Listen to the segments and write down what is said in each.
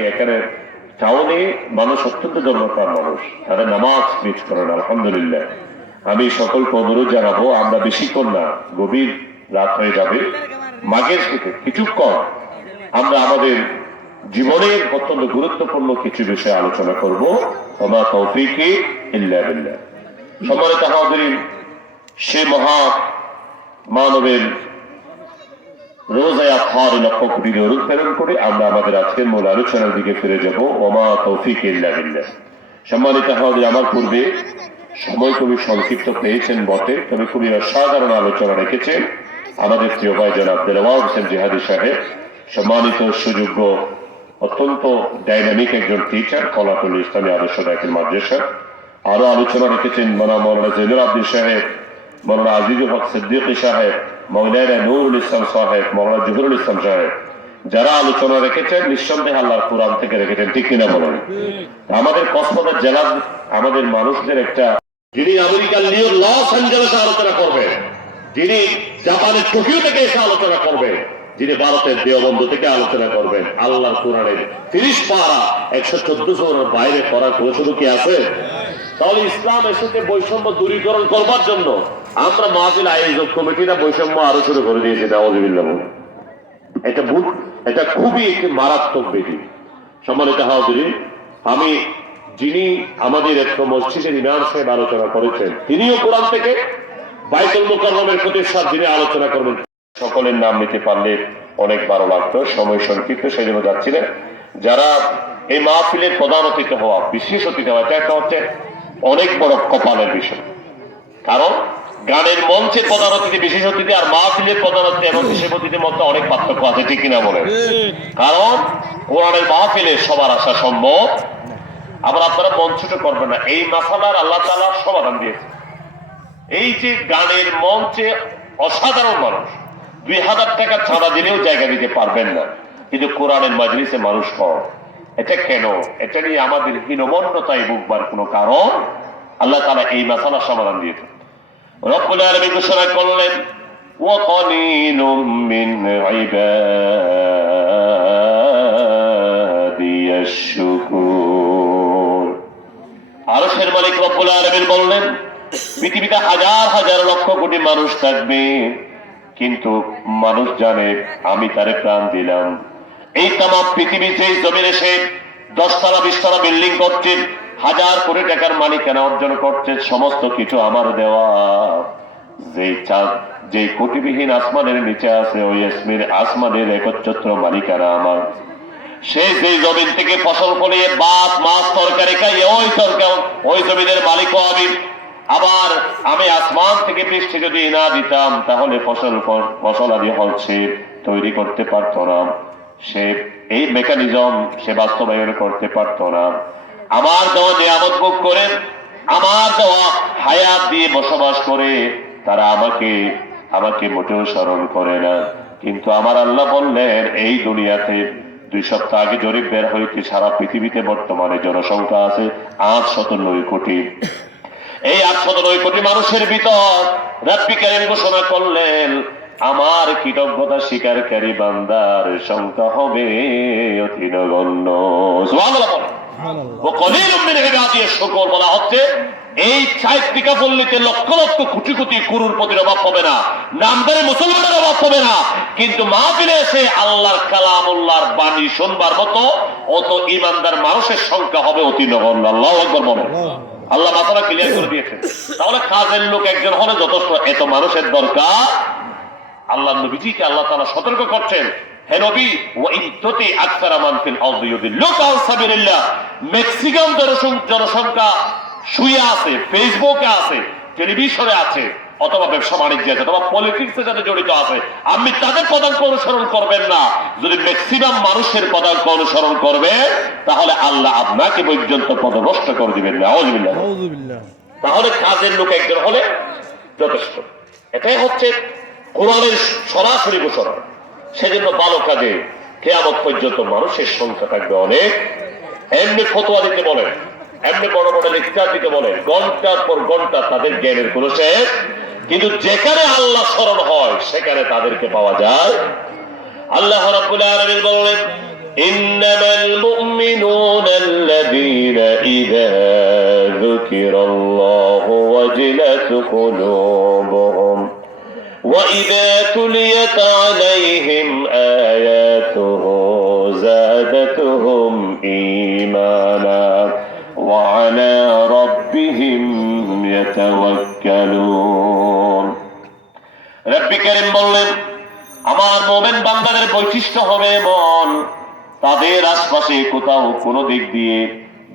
এখানে টাউনে মানুষ অত্যন্ত জন্মপ্রাণ মানুষ। তারা নামাজ মিস করেন, আলহামদুলিল্লাহ। আমি সকলকে অনুরোধ জানাব, আমরা বেশিক্ষণ না, গভীর রাত হয়ে যাবে। মাঘের থেকে কিছুক্ষণ আমরা আমাদের জীবনের অত্যন্ত গুরুত্বপূর্ণ কিছু বিষয়ে আলোচনা করব। সম্মানিত হাজিরিন, সে মহা মানবের রোজায় আফার লক্ষ কোটি দরুদ প্রেরণ করে। আমরা আমাদের আজকের মূল আলোচনার দিকে ফিরে যাব। ওমা তৌফিক ইল্লা বিল্লাহ। সম্মানিত হাজির, আমার পূর্বে সময় খুবই সংক্ষিপ্ত পেয়েছেন বটে, তবে খুবই অসাধারণ আলোচনা রেখেছেন আমাদের প্রিয় ভাই জনাব দেলওয়ার হোসেন জিহাদি সাহেব। সম্মানিত, সুযোগ্য, অত্যন্ত ডাইনামিক একজন টিচার কলাতুল ইসলামী আদর্শ দেখেন মাদ্রাসা। আরও আলোচনা রেখেছেন মানা মৌলানা জেনুল আব্দুল সাহেব, মৌলানা আজিজুল হক সিদ্দিকী সাহেব মৌলানা নুরুল ইসলাম সাহেব, মৌলানা জহুরুল ইসলাম সাহেব, যারা আলোচনা রেখেছেন, নিঃসন্দেহে আল্লাহর কোরআন থেকে রেখেছেন, ঠিক কিনা বলেন? আমাদের কসমতার জেলা আমাদের মানুষদের একটা যিনি আমেরিকার নিউ লস অ্যাঞ্জেলেসে আলোচনা করবেন যিনি জাপানের টোকিও থেকে এসে আলোচনা করবে, যিনি ভারতের দেওবন্ধু থেকে আলোচনা করবেন, আল্লাহর কোরআনের তিরিশ পারা, একশো চোদ্দ বাইরে করার কোনো শুধু কি আছে? তাহলে ইসলাম এসেছে বৈষম্য দূরীকরণ করবার জন্য আমরা মাহফিল আয়োজক কমিটিরা বৈষম্য আরও শুরু করে দিয়েছি নওয়াজিবিল্লাহ এটা ভুল, এটা খুবই একটি মারাত্মক বেদি। সম্মানিত হাজির আমি যিনি আমাদের একটা মসজিদের ইমাম সাহেব আলোচনা করেছেন, তিনিও কোরআন থেকে বাইতুল মুকাররমের প্রতিষ্ঠার যিনি আলোচনা করবেন। সকলের নাম নিতে পারলে অনেক ভালো লাগতো, সময় সংক্ষিপ্ত সেই জন্য যাচ্ছি না যারা এই মাহফিলের প্রধান অতিথি হওয়া, বিশেষ অতিথি হওয়া, এটা একটা হচ্ছে অনেক বড় কপালের বিষয়। কারণ গানের মঞ্চে প্রধান অতিথি বিশেষ অতিথি আর মাহফিলের প্রধান অতিথি এবং বিশেষ অতিথির মধ্যে অনেক পার্থক্য আছে, ঠিক কিনা বলেন? কারণ কোরআনের মাহফিলে সবার আসা সম্ভব। আবার আপনারা মঞ্চটা করবেন না। এই মাসালার আল্লাহ তালা সমাধান দিয়েছে এই যে গানের মঞ্চে অসাধারণ মানুষ, দুই হাজার টাকা ছাড়া দিলেও জায়গা দিতে পারবেন না। কিন্তু কোরআনের মাজলিসে মানুষ কম এটা কেন? এটা নিয়ে আমাদের হীনমন্যতায় বুকবার কোনো কারণ আল্লাহ তালা এই মাসালার সমাধান দিয়েছে রব্বুল আলামিন ঘোষণা করলেন وقليل من عبادي الشكور আরশের মালিক রব্বুল আলামিন বললেন পৃথিবীতে হাজার হাজার লক্ষ কোটি মানুষ থাকবে কিন্তু মানুষ জানে আমি তারে প্রাণ দিলাম এই তাম পৃথিবীতে জমির এসে দশতলা বিশতলা বিল্ডিং করছে হাজার কোটি টাকার মালিকানা অর্জন করছে? সমস্ত কিছু আমার দেওয়া। যেই চাঁদ যেই কোটিবিহীন আসমানের নিচে আছে, ওই আসমির আসমানের একচ্ছত্র মালিকানা আমার। সে যেই জমিন থেকে ফসল ফলিয়ে ভাত মাছ, তরকারি খাই ওই তরকারি ওই জমিনের মালিকও আমি। আবার আমি আসমান থেকে বৃষ্টি যদি না দিতাম, তাহলে ফসল ফসল আদি হচ্ছে তৈরি করতে পারতো না। সে, এই মেকানিজম সে বাস্তবায়ন করতে পারতো না। আমার দেওয়া নিয়ামত ভোগ করে আমার দেওয়া হায়াত দিয়ে বসবাস করে, তারা আমাকে আমাকে মোটেও স্মরণ করে না। কিন্তু আমার আল্লাহ বললেন, এই দুনিয়াতে দুই সপ্তাহ আগে জরিপ বের হয়েছে সারা পৃথিবীতে বর্তমানে জনসংখ্যা আছে? আট শত নয় কোটি। এই আট শত নয় কোটি মানুষের ভিতর ঘোষণা করলেন, আমার কৃতজ্ঞতা স্বীকারকারী বান্দার সংখ্যা হবে অতি নগণ্য সুবহানাল্লাহ বলেন। ও কলিল মিন ইবাদিয়াশ শুকুর বলা হচ্ছে, এই সাহিত্যিকা পল্লীতে লক্ষ লক্ষ কোটি কোটি কুরুর প্রতির অভাব হবে না। নামদারি মুসলমানের অভাব হবে না। কিন্তু মাহফিলে এসে আল্লাহর কালামুল্লাহর বাণী শুনবার মতো, অত ইমানদার মানুষের সংখ্যা হবে অতি নগণ্য। আল্লাহ একবার বলেন। আল্লাহ মাথাটা ক্লিয়ার করে দিয়েছেন। তাহলে কাজের লোক একজন হলে যথেষ্ট। এত মানুষের দরকার। আল্লাহ নবীজিকে আল্লাহ তারা সতর্ক করছেন। হে নবী ওয়া ইন আকসারা আরদি ইউদিল্লুকা আন সাবিলিল্লাহ। ম্যাক্সিমাম জনসংখ্যা শুয়ে আছে ফেসবুকে আছে টেলিভিশনে আছে অথবা ব্যবসা বাণিজ্য আছে অথবা পলিটিক্স সাথে জড়িত আছে। আপনি তাদের পদাঙ্ক অনুসরণ করবেন না। যদি ম্যাক্সিমাম মানুষের পদাঙ্ক অনুসরণ করবে তাহলে আল্লাহ আপনাকে পর্যন্ত পদভ্রষ্ট করে দিবেন। না তাহলে কাজের লোক একজন হলে যথেষ্ট। এটাই হচ্ছে কোরআনের সরাসরি ঘোষণা সেজন্য ভালো কাজে কেয়ামত পর্যন্ত মানুষের সংখ্যা থাকবে অনেক। এমনি ফতোয়া দিতে বলেন, এমনি বড় বড় লেকচার দিতে বলেন, ঘণ্টার পর ঘণ্টা তাদের জ্ঞানের কোনো শেষ। কিন্তু যেখানে আল্লাহ স্মরণ হয়, সেখানে তাদেরকে পাওয়া যায়। আল্লাহ বললেন وإذا تليت عليهم آياته زادتهم إيمانا وعلى ربهم يتوكلون রব্বি করিম বললেন আমার মোমেন বান্দাদের বৈশিষ্ট্য হবে মন তাদের আশপাশে কোথাও কোনো দিক দিয়ে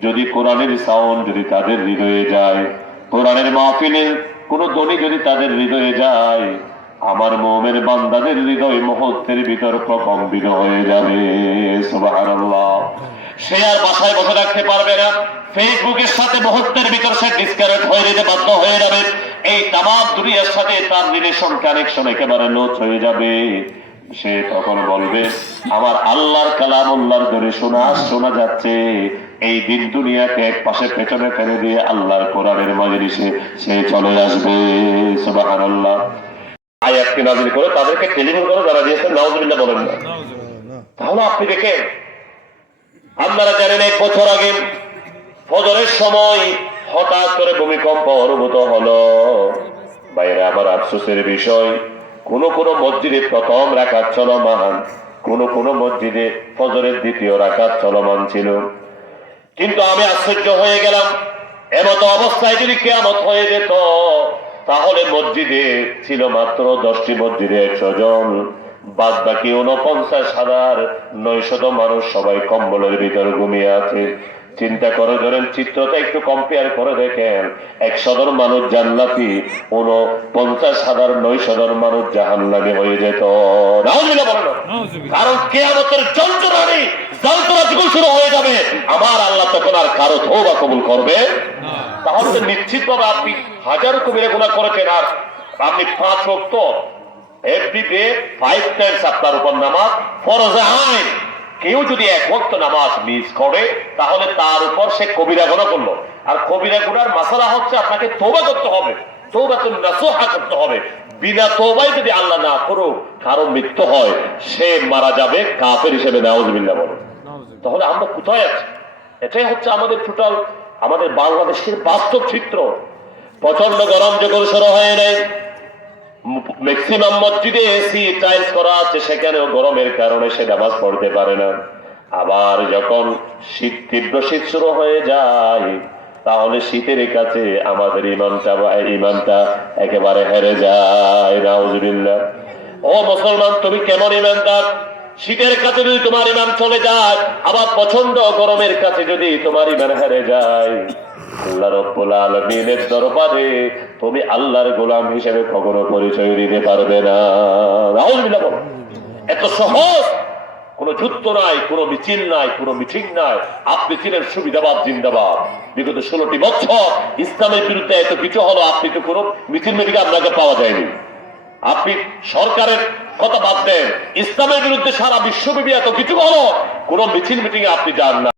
যদি কোরআনের সাউন্ড যদি তাদের হৃদয়ে যায় কোরআনের মাহফিলের কোন ধ্বনি যদি তাদের হৃদয়ে যায় আমার মোমের বান্দাদের হৃদয় মুহূর্তের ভিতর প্রকম্পিত হয়ে যাবে, সুবহানাল্লাহ। সে আর বাসায় বসে রাখতে পারবে না। ফেসবুকের সাথে মুহূর্তের ভিতর সে ডিসকানেক্ট হয়ে যেতে বাধ্য হয়ে যাবে। এই তাম দুনিয়ার সাথে তার রিলেশন কানেকশন একেবারে লোচ হয়ে যাবে। সে তখন বলবে, আমার আল্লাহর কালাম আল্লাহর ধরে শোনা শোনা যাচ্ছে। এই দিন দুনিয়াকে এক পাশে পেছনে ফেলে দিয়ে আল্লাহর কোরআনের মাজলিসে সে চলে আসবে। সুবহানাল্লাহ। আয়াতকে নাজিল করে তাদেরকে টেলিফোন করে যারা দিয়েছেন, নাউজুবিল্লাহ বলেন না। তাহলে আপনি দেখেন, আপনারা জানেন এক বছর আগে ফজরের সময় হঠাৎ করে ভূমিকম্প অনুভূত হলো। বাইরে আবার আফসোসের বিষয়, কোন কোন মসজিদে প্রথম রাখাত চলমান, কোন কোন মসজিদে ফজরের দ্বিতীয় রাখাত চলমান ছিল। কিন্তু আমি আশ্চর্য হয়ে গেলাম, এমতো অবস্থায় যদি কেয়ামত হয়ে যেত তাহলে মসজিদে ছিল মাত্র দশটি মসজিদে একশো জন। বাদ বাকি উনপঞ্চাশ হাজার নয়শত মানুষ সবাই কম্বলের ভিতর ঘুমিয়ে আছে। চিন্তা করে ধরেন চিত্রটা একটু কম্পেয়ার করে দেখেন। একশো জন মানুষ জান্নাতি উন পঞ্চাশ হাজার নয়শো মানুষ জাহান্নামে হয়ে যেত। কারণ কেয়ামতের যন্ত্রণা নেই যন্ত্রণা শুরু হয়ে আমার আল্লাহ তখন আর কারও বা কবুল করবে? তাহলে তো নিশ্চিত ভাবে আপনি হাজারো কবিরা গুণা করেছেন। আর আপনি পাঁচ রক্ত এভরি ফাইভ টাইমস আপনার উপর নামাজ ফরজে আইন। কেউ যদি এক ওয়াক্ত নামাজ মিস করে, তাহলে তার উপর সে কবিরা গুণা করল। আর কবিরা গুণার মাসালা হচ্ছে আপনাকে তোবা করতে হবে। তোবা তো নাসোহা করতে হবে। বিনা তোবাই যদি আল্লাহ না করুক, কারও মৃত্যু হয়, সে মারা যাবে কাপের হিসেবে, নাউজবিল্লাহ বলে। তাহলে আমরা কোথায় আছি? এটাই হচ্ছে আমাদের টোটাল আমাদের বাংলাদেশের বাস্তব চিত্র। প্রচণ্ড গরম যখন শুরু হয় নাই। ম্যাক্সিমাম মসজিদে এসি টাইলস করা আছে, সেখানেও গরমের কারণে সে নামাজ পড়তে পারে না। আবার যখন শীত, তীব্র শীত শুরু হয়ে যায়, তাহলে শীতের কাছে আমাদের ইমানটা বা ইমানটা একেবারে হেরে যায়, নাউজুবিল্লাহ। ও মুসলমান, তুমি কেমন ইমানদার? শীতের কাছে যদি তোমার ইমান চলে যায়, আবার পছন্দ গরমের কাছে যদি তোমার ইমান হেরে যায়। আল্লাহ রব্বুল আলমিনের দরবারে তুমি আল্লাহর গোলাম হিসেবে কখনো পরিচয় দিতে পারবে না। এত সহজ। কোনো যুদ্ধ নাই, কোনো মিছিল নাই, কোনো মিটিং নাই। আপনি ছিলেন সুবিধাবাদ, জিন্দাবাদ। বিগত ষোলোটি বছর ইসলামের বিরুদ্ধে এত কিছু হলো, আপনি তো কোনো মিছিল মিটিং আপনাকে পাওয়া যায়নি। আপনি সরকারের কথা বাদ দেন। ইসলামের বিরুদ্ধে সারা বিশ্বব্যাপী এত কিছু হলো, কোনো মিছিল মিটিং আপনি যান না।